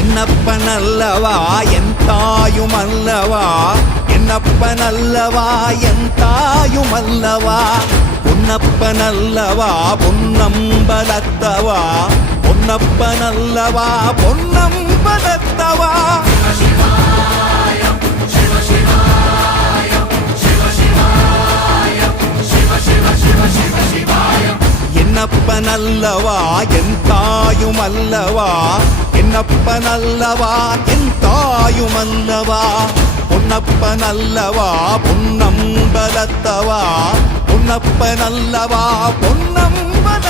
என்னப்பனல்லவா என் தாயுமல்லவா, என்னப்பனல்லவா என் தாயுமல்லவா, பொன்னப்பனல்லவா பொன்னம்பலத்தவா, பொன்னப்பனல்லவா பொன்னம்பலத்தவா. என்னப்பனல்லவா என் தாயுமல்லவா, என்னப்பனல்லவா என் தாயுமல்லவா, பொன்னப்பனல்லவா பொன்னம்பலத்தவா, பொன்னப்பனல்லவா பொன்னம்பல